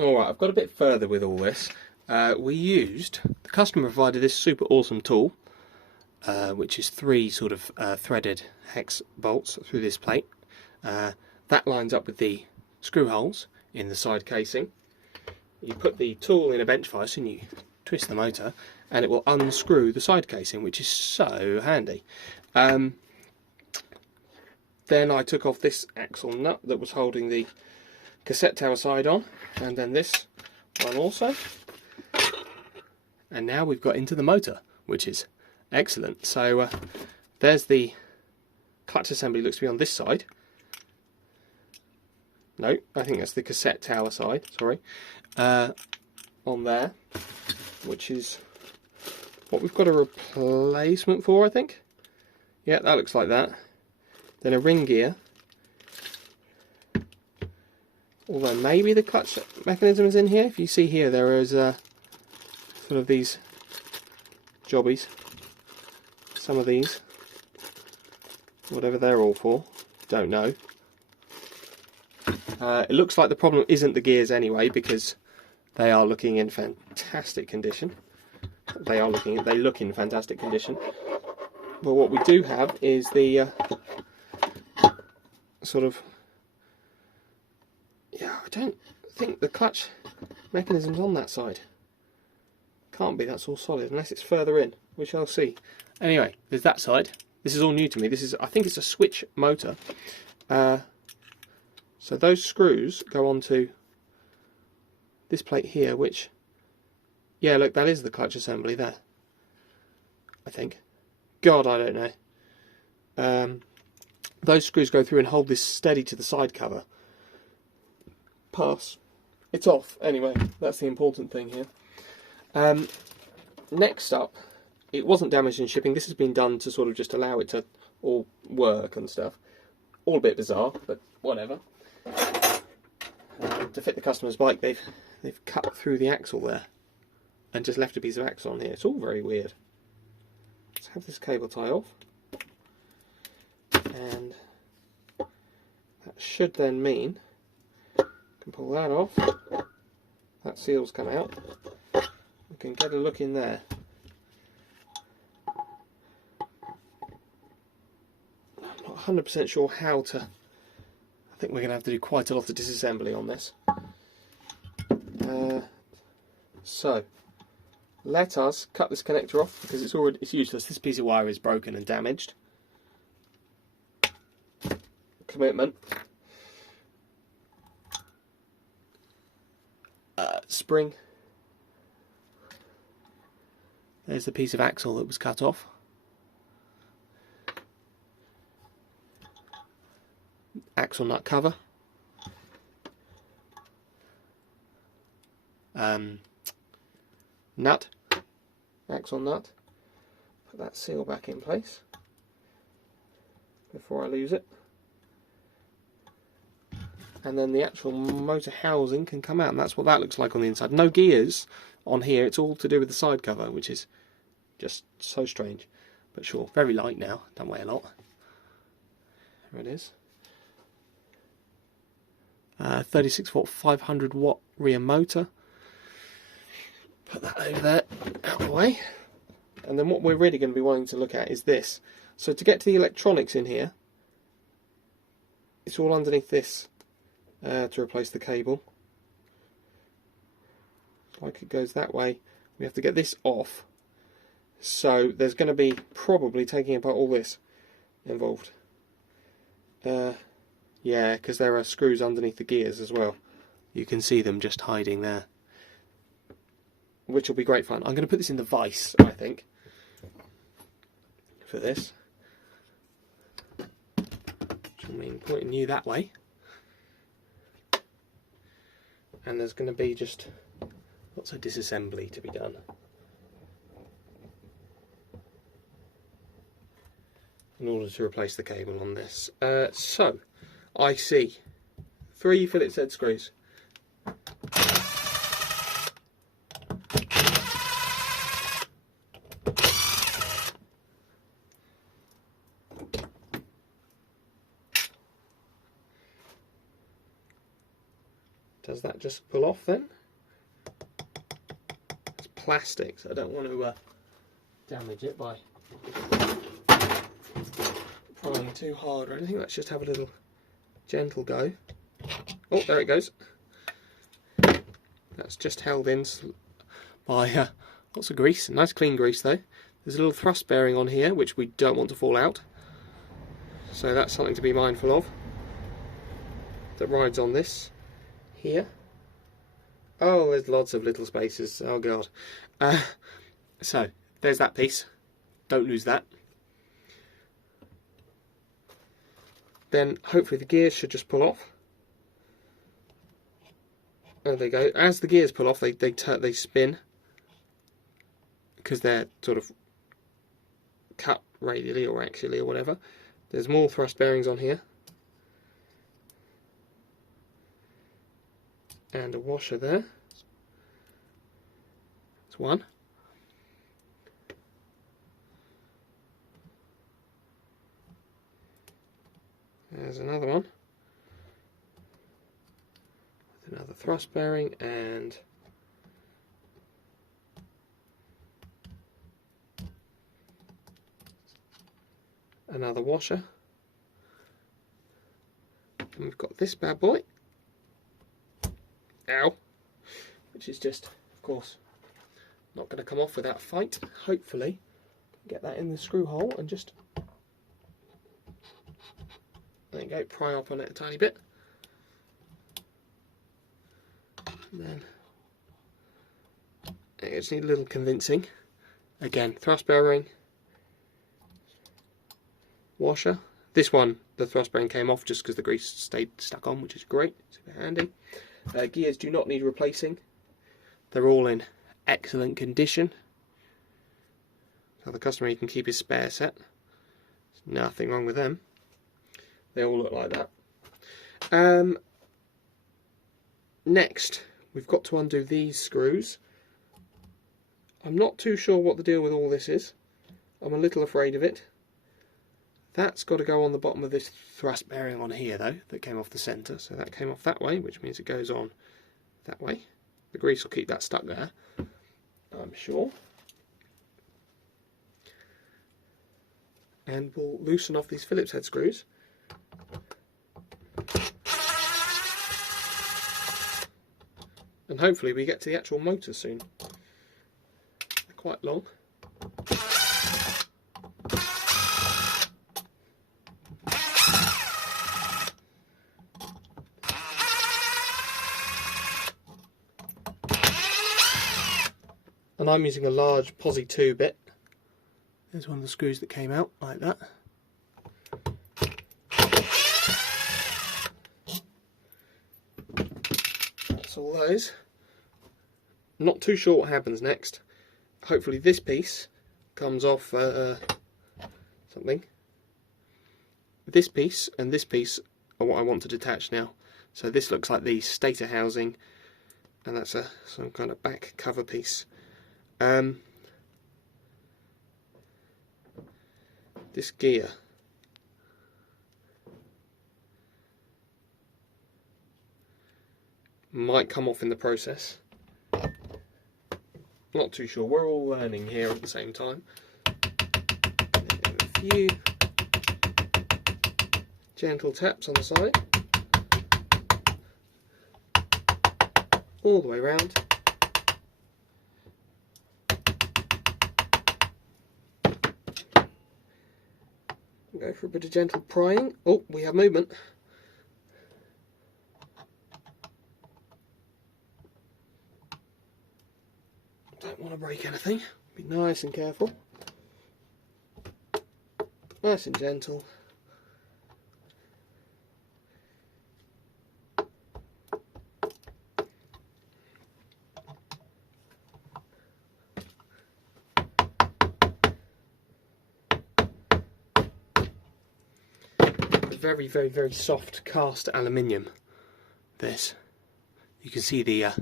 Alright, I've got a bit further with all this. The customer provided this super awesome tool, which is 3 sort of threaded hex bolts through this plate. That lines up with the screw holes in the side casing. You put the tool in a bench vise and you twist the motor and it will unscrew the side casing, which is so handy. Then I took off this axle nut that was holding the cassette tower side on, and then this one also. And now we've got into the motor, which is excellent. So there's the clutch assembly, looks to be on this side. No, I think that's the cassette tower side, sorry. On there, which is what we've got a replacement for, I think. Yeah, that looks like that. Then a ring gear. Although maybe the clutch mechanism is in here. If you see here, there is sort of these jobbies. Some of these. Whatever they're all for. Don't know. It looks like the problem isn't the gears anyway, because they are looking in fantastic condition. They look in fantastic condition. But what we do have is the sort of, yeah, I don't think the clutch mechanism's on that side. Can't be, that's all solid, unless it's further in. We shall see. Anyway, there's that side. This is all new to me. This is, I think it's a SWYTCH motor. So those screws go onto this plate here, which, yeah, look, that is the clutch assembly there, I think. God, I don't know. Those screws go through and hold this steady to the side cover. Pass. It's off, anyway. That's the important thing here. Next up, it wasn't damaged in shipping. This has been done to sort of just allow it to all work and stuff. All a bit bizarre, but whatever. To fit the customer's bike, they've cut through the axle there and just left a piece of axle on here. It's all very weird. Let's have this cable tie off, and that should then mean we can pull that off. That seal's come out. We can get a look in there. I'm not 100% sure how to. I think we're going to have to do quite a lot of disassembly on this. So let us cut this connector off, because it's useless. This piece of wire is broken and damaged. Commitment. Spring. There's the piece of axle that was cut off. Axle nut cover. Nut. Axle nut. Put that seal back in place before I lose it. And then the actual motor housing can come out, and that's what that looks like on the inside. No gears on here, it's all to do with the side cover, which is just so strange. But sure, very light now, don't weigh a lot. There it is. 36 volt 500 watt rear motor. Put that over there, out of the way. And then what we're really going to be wanting to look at is this. So to get to the electronics in here, it's all underneath this to replace the cable. Like it goes that way. We have to get this off. So there's going to be probably taking apart all this involved. Yeah, because there are screws underneath the gears as well. You can see them just hiding there, which will be great fun. I'm going to put this in the vise, I think, for this, which will mean pointing you that way. And there's going to be just lots of disassembly to be done. In order to replace the cable on this. So, I see 3 Phillips head screws. Does that just pull off then? It's plastic, so I don't want to damage it by prying too hard or anything. Let's just have a little gentle go. Oh, there it goes. That's just held in by lots of grease. Nice clean grease though. There's a little thrust bearing on here which we don't want to fall out, so that's something to be mindful of. That rides on this here. Oh, there's lots of little spaces. Oh god. So there's that piece. Don't lose that. Then hopefully the gears should just pull off. There they go. As the gears pull off, they spin because they're sort of cut radially or axially or whatever. There's more thrust bearings on here, and a washer there. That's one. There's another one. Another thrust bearing and another washer. And we've got this bad boy. Ow! Which is just, of course, not going to come off without a fight. Hopefully, get that in the screw hole and just, there you go, pry up on it a tiny bit. And then I just need a little convincing. Again, thrust bearing, washer. This one, the thrust bearing came off just because the grease stayed stuck on, which is great, super handy. Gears do not need replacing. They're all in excellent condition. So the customer can keep his spare set. There's nothing wrong with them. They all look like that. Next, we've got to undo these screws. I'm not too sure what the deal with all this is. I'm a little afraid of it. That's got to go on the bottom of this thrust bearing on here though, that came off the centre. So that came off that way, which means it goes on that way. The grease will keep that stuck there, I'm sure. And we'll loosen off these Phillips head screws. And hopefully we get to the actual motor soon. They're quite long. And I'm using a large Posi 2 bit. There's one of the screws that came out like that. That's all those. Not too sure what happens next. Hopefully this piece comes off something. This piece and this piece are what I want to detach now. So this looks like the stator housing, and that's some kind of back cover piece. This gear might come off in the process. Not too sure. We're all learning here at the same time. A few gentle taps on the side, all the way around. Go for a bit of gentle prying. Oh, we have movement. Don't want to break anything. Be nice and careful. Nice and gentle. Very, very, very soft cast aluminium. This, you can see the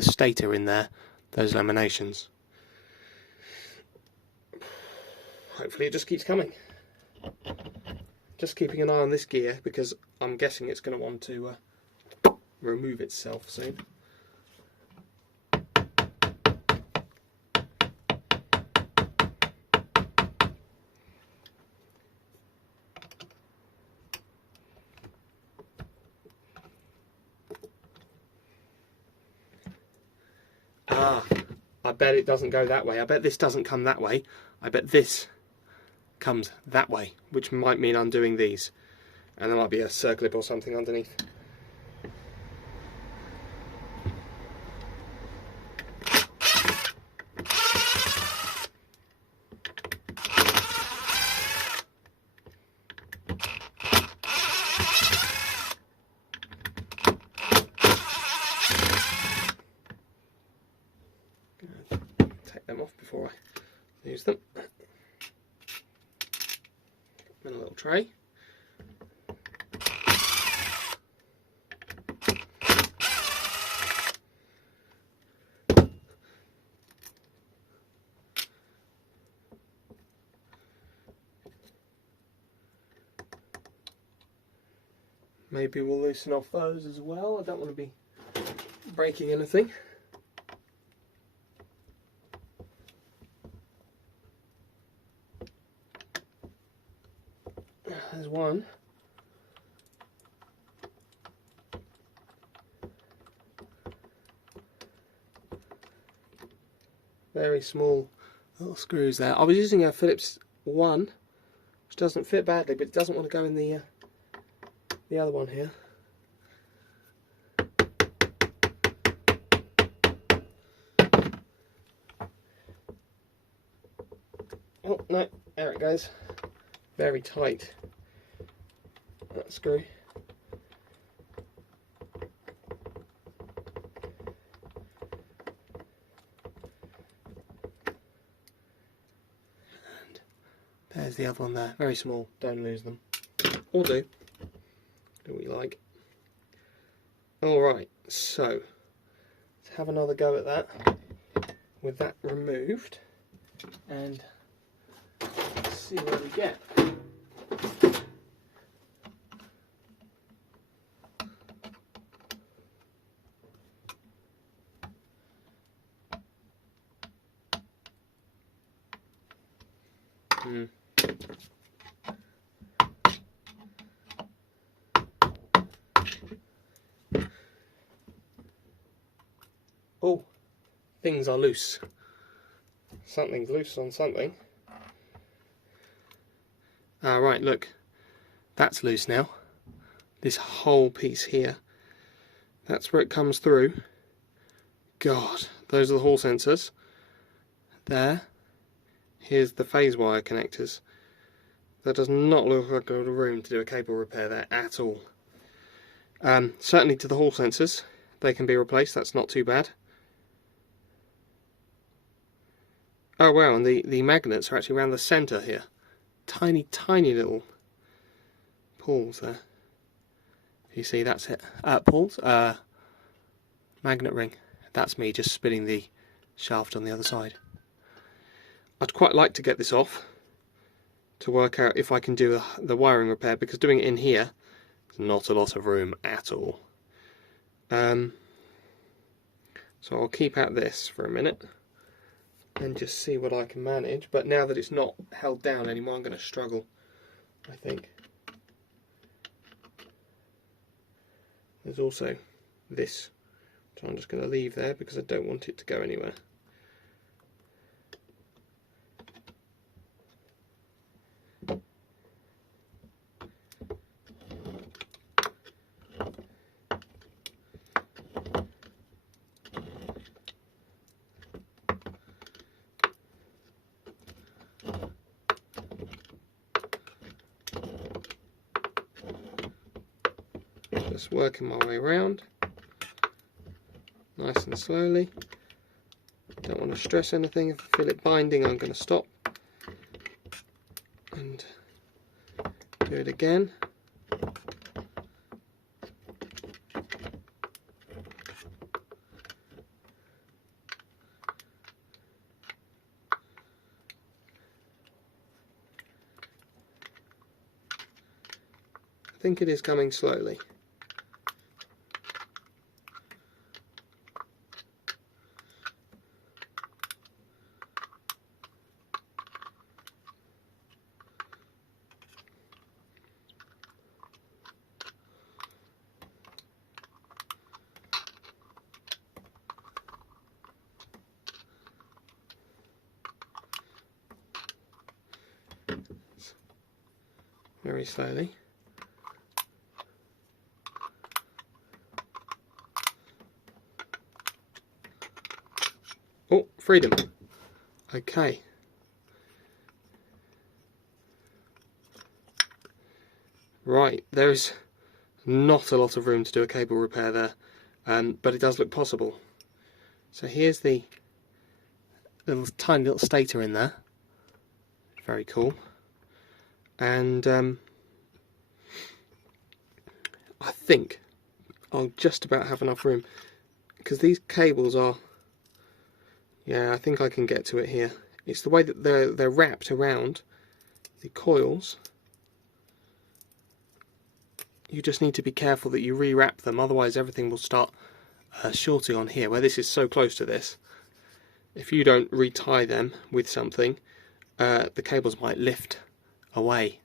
stator in there, those laminations. Hopefully it just keeps coming. Just keeping an eye on this gear because I'm guessing it's going to want to remove itself soon. Ah, I bet it doesn't go that way. I bet this doesn't come that way. I bet this comes that way, which might mean undoing these. And there might be a circlip or something underneath. Take them off before I use them. In a little tray. Maybe we'll loosen off those as well. I don't want to be breaking anything. There's one. Very small little screws there. I was using a Phillips 1, which doesn't fit badly, but it doesn't want to go in the other one here. Oh no, there it goes. Very tight, that screw. And there's the other one there, very small, don't lose them. Or do what you like. Alright, so let's have another go at that with that removed and see where we get. Oh, things are loose. Something's loose on something. Right, look, that's loose now. This whole piece here, that's where it comes through. God, those are the hall sensors. There. Here's the phase wire connectors. That does not look like a room to do a cable repair there at all. Certainly to the hall sensors, they can be replaced, that's not too bad. Oh wow, and the magnets are actually around the centre here. Tiny, tiny little pulls there. You see, that's it. Pulls? Magnet ring. That's me just spinning the shaft on the other side. I'd quite like to get this off to work out if I can do the wiring repair, because doing it in here, there's not a lot of room at all. So I'll keep out this for a minute and just see what I can manage, but now that it's not held down anymore, I'm going to struggle, I think. There's also this, which I'm just going to leave there because I don't want it to go anywhere. Just working my way around, nice and slowly. Don't want to stress anything. If I feel it binding, I'm going to stop and do it again. I think it is coming slowly. very slowly. Oh, freedom. Okay. Right, there's not a lot of room to do a cable repair there, but it does look possible. So here's the tiny little stator in there. Very cool. And I think I'll just about have enough room, because these cables are, yeah, I think I can get to it here. It's the way that they're wrapped around the coils. You just need to be careful that you rewrap them, otherwise everything will start shorting on here, where this is so close to this. If you don't retie them with something, the cables might lift away,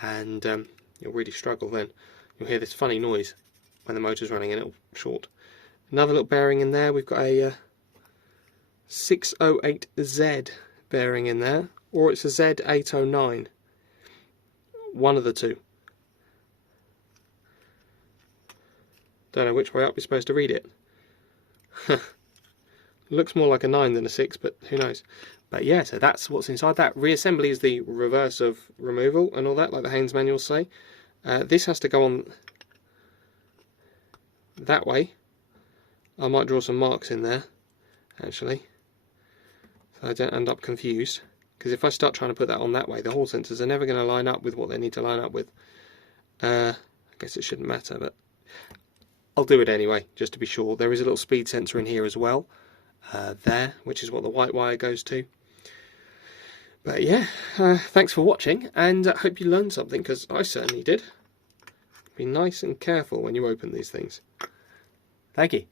and you'll really struggle then. You'll hear this funny noise when the motor's running and it'll short. Another little bearing in there, we've got a 608Z bearing in there, or it's a Z809. One of the two. Don't know which way up you're supposed to read it. Looks more like a 9 than a 6, but who knows. But yeah, so that's what's inside that. Reassembly is the reverse of removal and all that, like the Haynes manuals say. This has to go on that way. I might draw some marks in there, actually, so I don't end up confused. Because if I start trying to put that on that way, the hall sensors are never going to line up with what they need to line up with. I guess it shouldn't matter, but I'll do it anyway, just to be sure. There is a little speed sensor in here as well, there, which is what the white wire goes to. But yeah, thanks for watching, and I hope you learned something, because I certainly did. Be nice and careful when you open these things. Thank you.